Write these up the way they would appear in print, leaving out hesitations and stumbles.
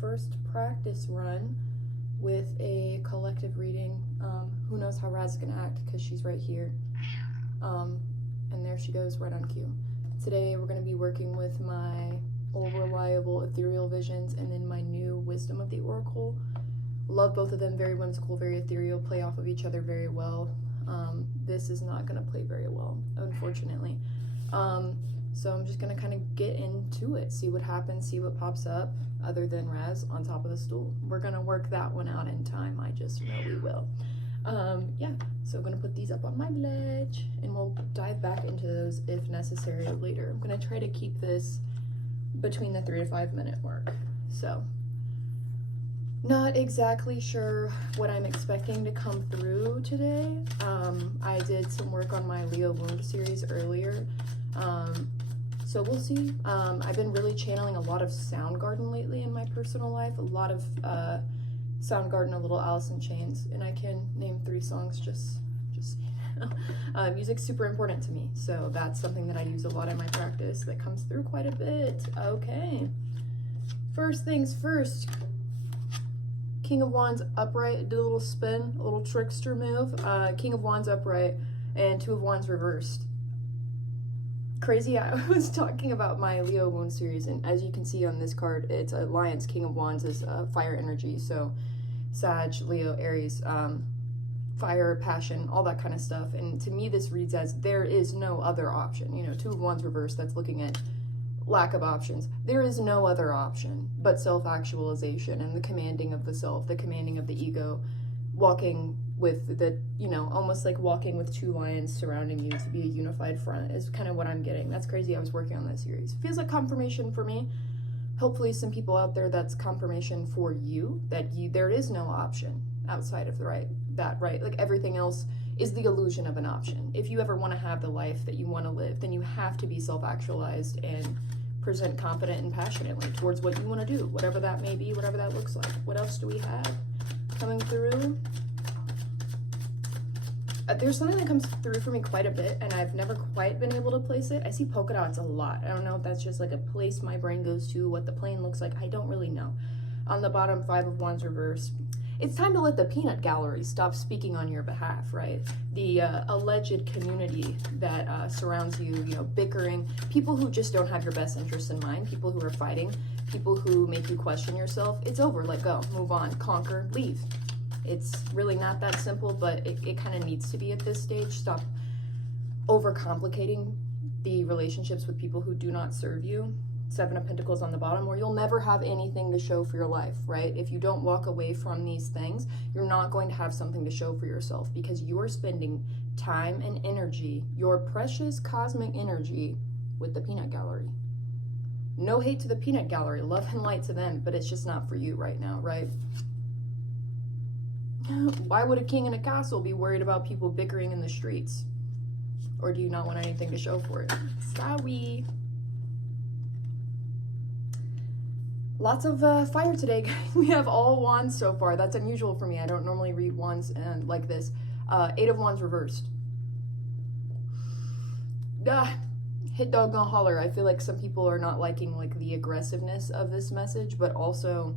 first practice run with a collective reading. Who knows how Raz is going to act because she's right here. And there she goes right on cue. Today we're going to be working with my old reliable ethereal visions and then my new wisdom of the oracle. Love both of them, very whimsical, very ethereal, play off of each other very well. This is not going to play very well, unfortunately. So I'm just going to kind of get into it, see what happens, see what pops up, other than Raz on top of the stool. We're going to work that one out in time. I just know we will. Yeah, so I'm going to put these up on my ledge, and we'll dive back into those if necessary later. I'm going to try to keep this between the 3 to 5 minute mark. So, not exactly sure what I'm expecting to come through today. I did some work on my Leo wound series earlier. So we'll see. I've been really channeling a lot of Soundgarden lately in my personal life. A lot of Soundgarden, a little Alice in Chains, and I can name 3 songs just music's super important to me, so that's something that I use a lot in my practice that comes through quite a bit. Okay, first things first, King of Wands upright, did a little spin, a little trickster move. King of Wands upright and 2 of Wands reversed. Crazy. I was talking about my Leo wound series, and as you can see on this card, it's a Lion's King of Wands is fire energy, so Sag, Leo, Aries, fire, passion, all that kind of stuff. And to me, this reads as there is no other option. You know, 2 of Wands reversed, that's looking at lack of options. There is no other option but self-actualization and the commanding of the self, the commanding of the ego, walking with the, you know, almost like walking with 2 lions surrounding you to be a unified front is kind of what I'm getting. That's crazy. I was working on this series. Feels like confirmation for me. Hopefully some people out there, that's confirmation for you, that there is no option outside of that right. Like everything else is the illusion of an option. If you ever want to have the life that you want to live, then you have to be self-actualized and present confident and passionately towards what you want to do, whatever that may be, whatever that looks like. What else do we have coming through? There's something that comes through for me quite a bit, and I've never quite been able to place it. I see polka dots a lot. I don't know if that's just like a place my brain goes to, what the plane looks like. I don't really know. On the bottom, 5 of Wands reverse. It's time to let the peanut gallery stop speaking on your behalf, right? The alleged community that surrounds you, you know, bickering, people who just don't have your best interests in mind, people who are fighting, people who make you question yourself. It's over. Let go. Move on. Conquer. Leave. It's really not that simple, but it kind of needs to be at this stage. Stop overcomplicating the relationships with people who do not serve you. 7 of Pentacles on the bottom, or you'll never have anything to show for your life, right? If you don't walk away from these things, you're not going to have something to show for yourself because you are spending time and energy, your precious cosmic energy, with the peanut gallery. No hate to the peanut gallery, love and light to them, but it's just not for you right now, right? Why would a king in a castle be worried about people bickering in the streets? Or do you not want anything to show for it? Sorry. Lots of fire today. We have all wands so far. That's unusual for me. I don't normally read wands like this. 8 of Wands reversed. Hit dog gonna holler. I feel like some people are not liking like the aggressiveness of this message, but also,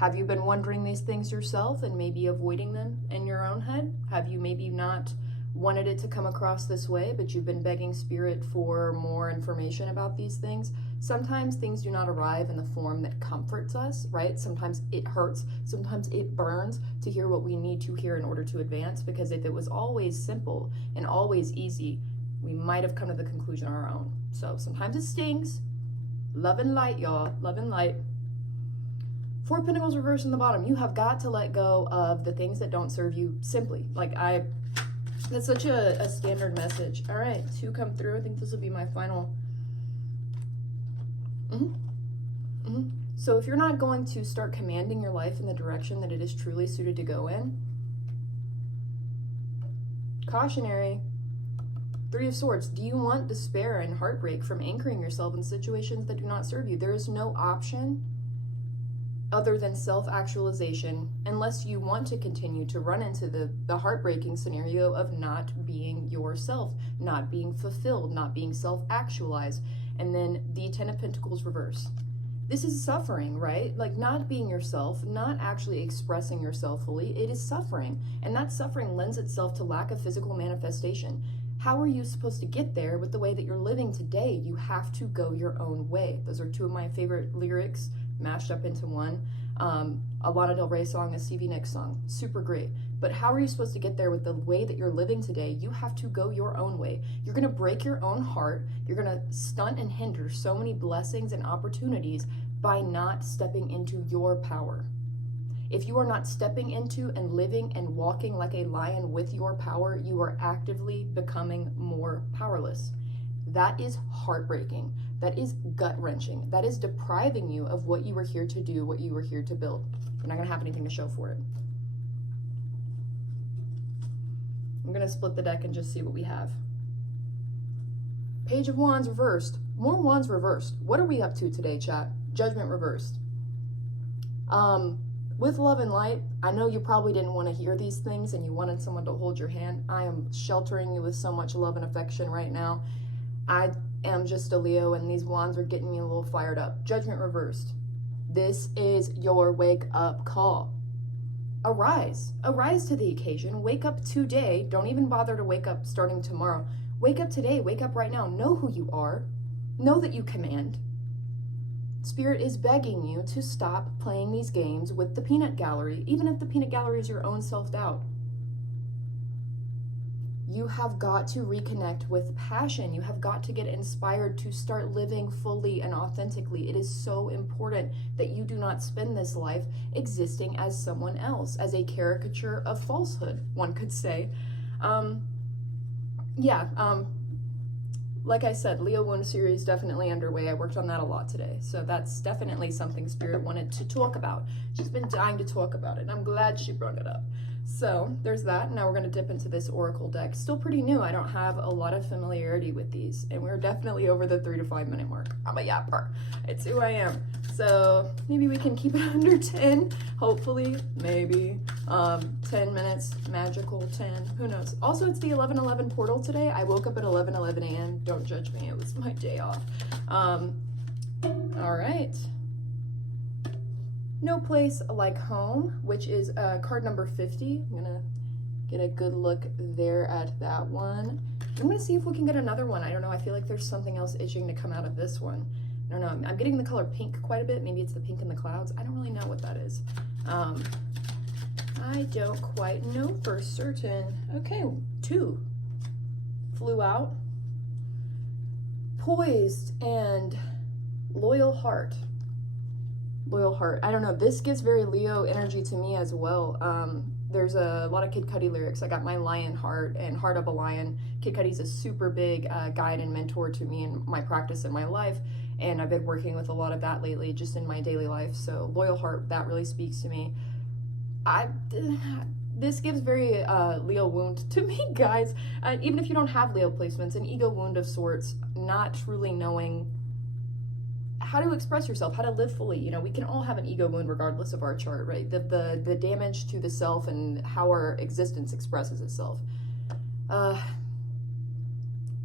have you been wondering these things yourself and maybe avoiding them in your own head? Have you maybe not wanted it to come across this way, but you've been begging spirit for more information about these things? Sometimes things do not arrive in the form that comforts us, right? Sometimes it hurts, sometimes it burns to hear what we need to hear in order to advance, because if it was always simple and always easy, we might have come to the conclusion on our own. So sometimes it stings. Love and light, y'all. Love and light. 4 Pentacles reversed in the bottom. You have got to let go of the things that don't serve you simply. That's such a standard message. All right, 2 come through. I think this will be my final. So if you're not going to start commanding your life in the direction that it is truly suited to go in, cautionary. 3 of Swords. Do you want despair and heartbreak from anchoring yourself in situations that do not serve you? There is no option other than self-actualization, unless you want to continue to run into the heartbreaking scenario of not being yourself, not being fulfilled, not being self-actualized. And then the 10 of Pentacles reverse. This is suffering, right? Like not being yourself, not actually expressing yourself fully, it is suffering. And that suffering lends itself to lack of physical manifestation. How are you supposed to get there with the way that you're living today? You have to go your own way. Those are two of my favorite lyrics mashed up into one. A Lana Del Rey song, a Stevie Nicks song, super great. But how are you supposed to get there with the way that you're living today? You have to go your own way. You're going to break your own heart. You're going to stunt and hinder so many blessings and opportunities by not stepping into your power. If you are not stepping into and living and walking like a lion with your power, you are actively becoming more powerless. That is heartbreaking. That is gut-wrenching. That is depriving you of what you were here to do, what you were here to build. You're not going to have anything to show for it. I'm going to split the deck and just see what we have. Page of Wands reversed. More Wands reversed. What are we up to today, chat? Judgment reversed. With love and light, I know you probably didn't want to hear these things and you wanted someone to hold your hand. I am sheltering you with so much love and affection right now. I am just a Leo and these wands are getting me a little fired up. Judgment reversed. This is your wake up call. Arise. Arise to the occasion. Wake up today. Don't even bother to wake up starting tomorrow. Wake up today. Wake up right now. Know who you are. Know that you command. Spirit is begging you to stop playing these games with the peanut gallery, even if the peanut gallery is your own self-doubt. You have got to reconnect with passion. You have got to get inspired to start living fully and authentically. It is so important that you do not spend this life existing as someone else, as a caricature of falsehood, one could say. Like I said, Leo Wound series definitely underway. I worked on that a lot today. So that's definitely something Spirit wanted to talk about. She's been dying to talk about it, and I'm glad she brought it up. So there's that. Now we're going to dip into this Oracle deck. Still pretty new. I don't have a lot of familiarity with these, and we're definitely over the 3 to 5 minute mark. I'm a yapper. It's who I am. So maybe we can keep it under 10. Hopefully, maybe 10 minutes, magical 10. Who knows? Also, it's the 11:11 portal today. I woke up at 11:11 a.m. Don't judge me. It was my day off. All right. No Place Like Home, which is card number 50. I'm gonna get a good look there at that one. I'm gonna see if we can get another one. I don't know, I feel like there's something else itching to come out of this one. I don't know, I'm getting the color pink quite a bit. Maybe it's the pink in the clouds. I don't really know what that is. I don't quite know for certain. Okay, 2 flew out. Poised and Loyal Heart. Loyal Heart. I don't know. This gives very Leo energy to me as well. There's a lot of Kid Cudi lyrics. I got my Lion Heart and Heart of a Lion. Kid Cudi's a super big guide and mentor to me in my practice in my life. And I've been working with a lot of that lately just in my daily life. So Loyal Heart, that really speaks to me. This gives very Leo wound to me, guys. Even if you don't have Leo placements, an ego wound of sorts, not truly knowing how to express yourself, how to live fully. You know, we can all have an ego wound regardless of our chart, right? The damage to the self and how our existence expresses itself.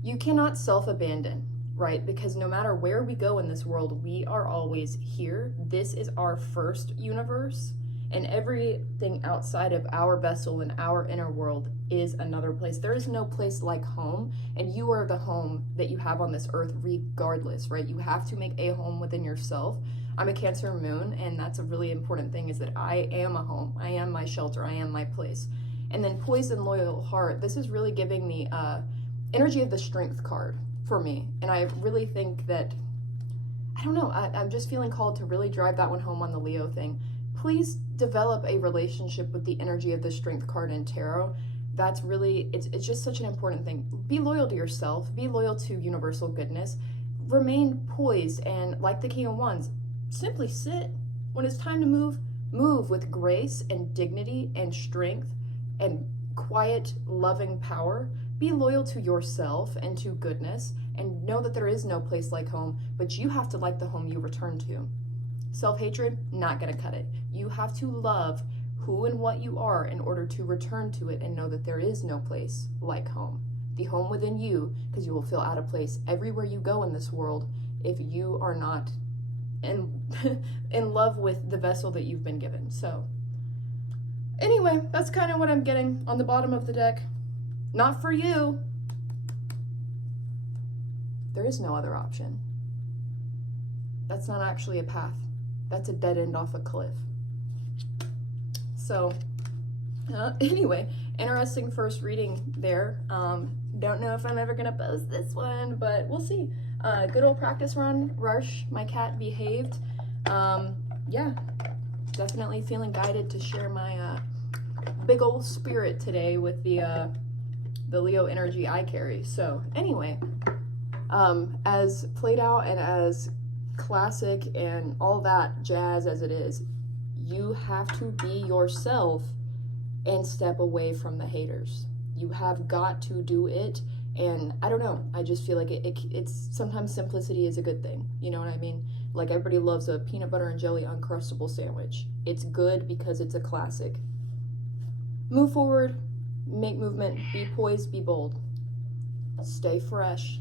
You cannot self-abandon, right? Because no matter where we go in this world, we are always here. This is our first universe, and everything outside of our vessel and our inner world is another place. There is no place like home, and you are the home that you have on this earth regardless, right? You have to make a home within yourself. I'm a Cancer moon, and that's a really important thing, is that I am a home. I am my shelter. I am my place. And then Poised and Loyal Heart, this is really giving the energy of the Strength card for me. And I really think that, I don't know, I'm just feeling called to really drive that one home on the Leo thing. Please develop a relationship with the energy of the Strength card in tarot. That's really, it's just such an important thing. Be loyal to yourself. Be loyal to universal goodness. Remain poised, and like the King of Wands, simply sit. When it's time to move, move with grace and dignity and strength and quiet, loving power. Be loyal to yourself and to goodness, and know that there is no place like home, but you have to like the home you return to. Self-hatred, not gonna cut it. You have to love who and what you are in order to return to it and know that there is no place like home. The home within you, because you will feel out of place everywhere you go in this world if you are not, and in love with the vessel that you've been given. So anyway, that's kind of what I'm getting on the bottom of the deck. Not for you. There is no other option. That's not actually a path. That's a dead end off a cliff. So anyway, interesting first reading there. Don't know if I'm ever gonna post this one, but we'll see. Good old practice run. Rush, my cat behaved. Yeah, definitely feeling guided to share my big old spirit today with the Leo energy I carry. So anyway, as played out and as classic and all that jazz as it is, you have to be yourself and step away from the haters. You have got to do it. And I don't know, I just feel like it's sometimes simplicity is a good thing. You know what I mean? Like everybody loves a peanut butter and jelly Uncrustable sandwich. It's good because it's a classic. Move forward, make movement, be poised, be bold. Stay fresh.